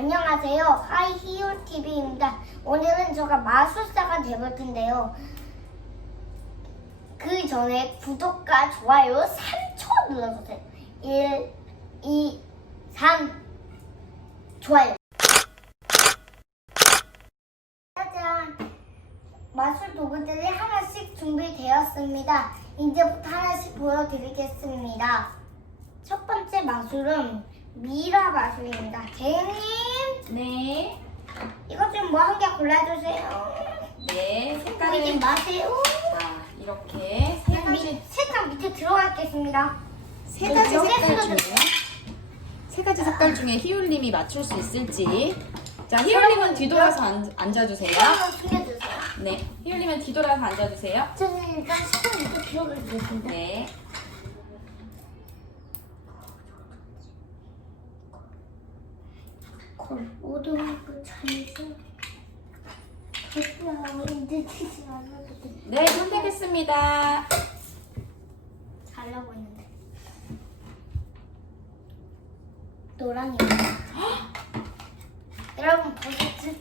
안녕하세요. 하이 히어 TV입니다. 오늘은 제가 마술사가 되볼 텐데요. 그 전에 구독과 좋아요 3초 눌러주세요. 1, 2, 3. 좋아요. 짜잔. 마술 도구들이 하나씩 준비되었습니다. 이제부터 하나씩 보여드리겠습니다. 첫 번째 마술은 미라 마술입니다. 재윤님, 네. 이것 좀 뭐 한 개 골라주세요. 네. 보이지 색깔은 마세요. 자, 이렇게 세 색깔, 가지 밑, 색깔 밑에 들어가겠습니다. 세 가지 여기 색깔 쓰러져 중에 세 가지 색깔 중에 희율님이 맞출 수 있을지. 자, 희율님은 뒤돌아서 앉, 앉아주세요. 숨겨주세요. 네. 희율님은 뒤돌아서 앉아주세요. 저는 일단 색깔 밑에 들어가겠습니다. 네. 차에서 대표하고 늦지 않아도 돼. 네, 선택했습니다. 잘하고 있는데. 노랑입니다. 여러분 보셨죠?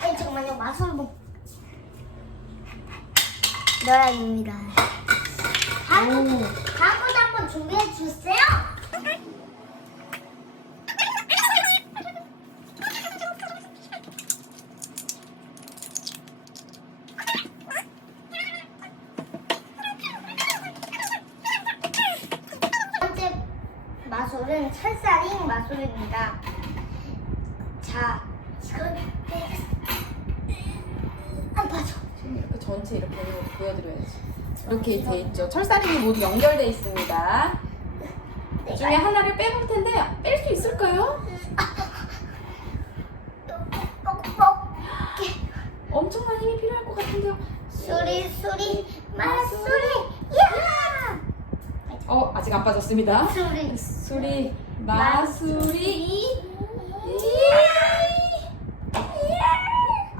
아니 잠깐만요 마술봉 노랑입니다. 다음 다음부터 한번 준비해 주세요. 첫 번째 마술은 찰쌀인 마술입니다. 자, 이건 안 봐줘. 지금 이렇게 전체 이렇게 보여드려야지. 이렇게 돼 있죠. 철사림이 모두 연결돼 있습니다. 이 중에 하나를 빼볼 텐데 뺄 수 있을까요? 뻑뻑 엄청난 힘이 필요할 것 같은데요. 수리 수리 마술이 야 어, 아직 안 빠졌습니다. 수리 수리, 마수리.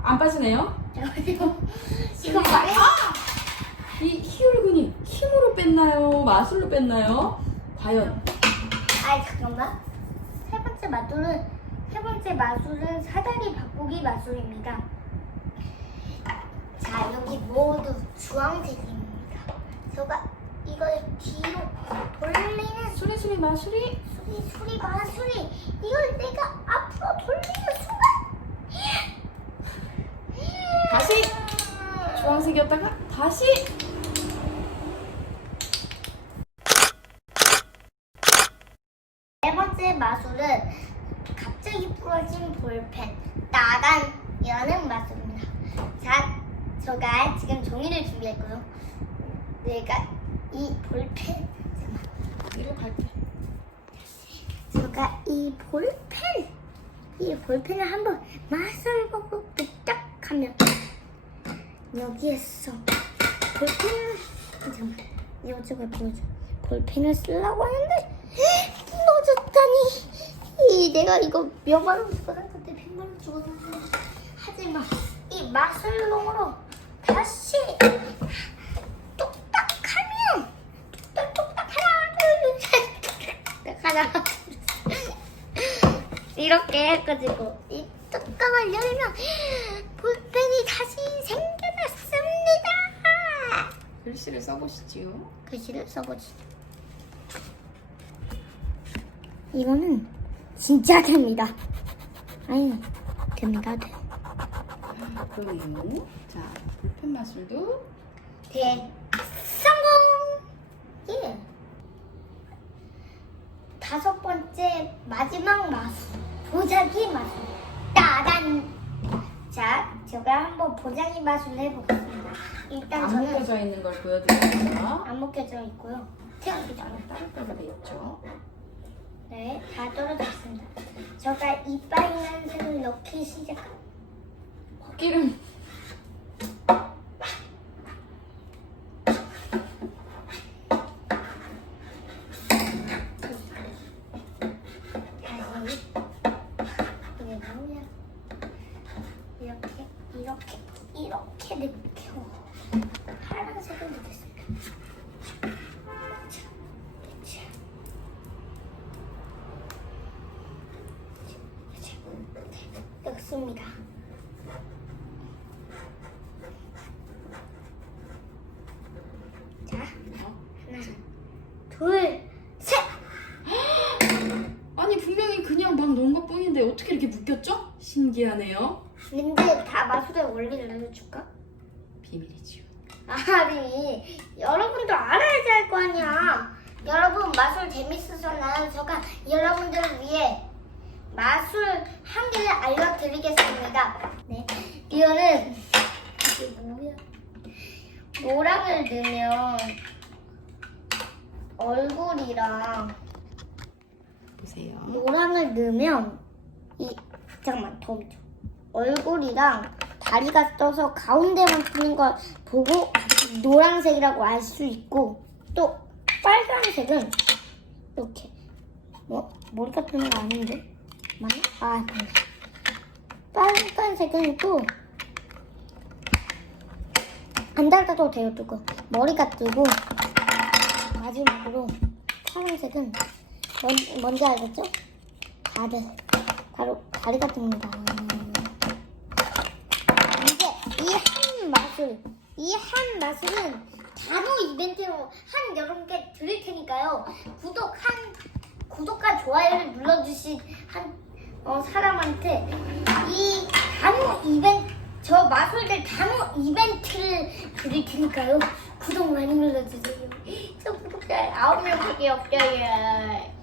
안 빠지네요. 이거 말해 이 희울군이 힘으로 뺐나요? 마술로 뺐나요? 과연? 아 잠깐만 세 번째 마술은 세 번째 마술은 사다리 바꾸기 마술입니다 자 여기 모두 주황색입니다 제가 이걸 뒤로 돌리는 수리, 수리, 마술이. 수리 수리 마술이 이걸 내가 앞으로 돌리는 순간 다시 주황색이었다가 다시 네 번째 마술은 갑자기 부러진 볼펜 따단이라는 마술입니다. 자, 제가 지금 종이를 준비했고요. 내가 이 볼펜. 뒤로 갈게. 제가 이 볼펜, 이 볼펜을 한번 맛을 보고 뚝딱하면 여기에서 볼펜을 잠깐만 이쪽을 보여줘. 볼펜을 쓰려고 하는데 넣어줬다니 이 내가 이거 몇만 원 주고 산 건데 백만 원 주고 산 건데 하지만 이 마술롱으로 다시 뚝딱하면 뚝딱뚝딱 하나 둘셋 하나 이렇게 해가지고 이 뚜껑을 열면 볼펜이 다시 생겨났습니다. 글씨를 써보시지요. 글씨를 써보지. 이거는 진짜 됩니다. 아니 됩니다. 돼. 그러네요. 자, 볼펜 마술도 대 성공. 예. 다섯 번째 마지막 마술 보자기 마술 따단. 자, 제가 한번 보자기 마술 해보겠습니다. 일단 안 저는 묶여져 있는 걸 보여드릴게요. 안 묶여져 있고요. 태우기 전에 따로따로 돼 있죠. 네, 다 떨어져 있습니다. 제가 이빨이라는 색을 넣기 시작. 코끼름 다시 이렇게 느껴. 파란색은 됐을까? 였습니다. 자, 어, 하나, 둘, 셋. 아니 분명히 그냥 막 넣은 것 뿐인데 어떻게 이렇게 묶였죠? 신기하네요. 근데 다 마술의 원리를 알려줄까? 비밀이지요. 아니, 여러분도 알아야지 할 거 아니야. 여러분 마술 재밌으셨나요? 제가 여러분들을 위해 마술 한 개를 알려드리겠습니다. 네, 이거는 이게 뭐야? 노랑을 넣으면 얼굴이랑 보세요. 노랑을 넣으면 이 잠깐만 더 줘. 얼굴이랑 다리가 떠서 가운데만 뜨는 걸 보고 노란색이라고 알 수 있고 또 빨간색은 이렇게 뭐 머리가 뜨는 거 아닌데 맞나? 아 맞네. 빨간색은 또안 닮아도 돼요 뜨고 머리가 뜨고 마지막으로 파란색은 뭔, 뭔지 알겠죠? 다들 바로 다리가 뜹니다. 이 한 마술, 이 한 마술은 단어 이벤트로 한 여러분께 드릴 테니까요. 구독 한 구독과 좋아요를 눌러주신 한 어, 사람한테 이 단어 이벤트 저 마술들 단어 이벤트를 드릴 테니까요. 구독 많이 눌러주세요. 저 구독자 아홉 명밖에 없어요.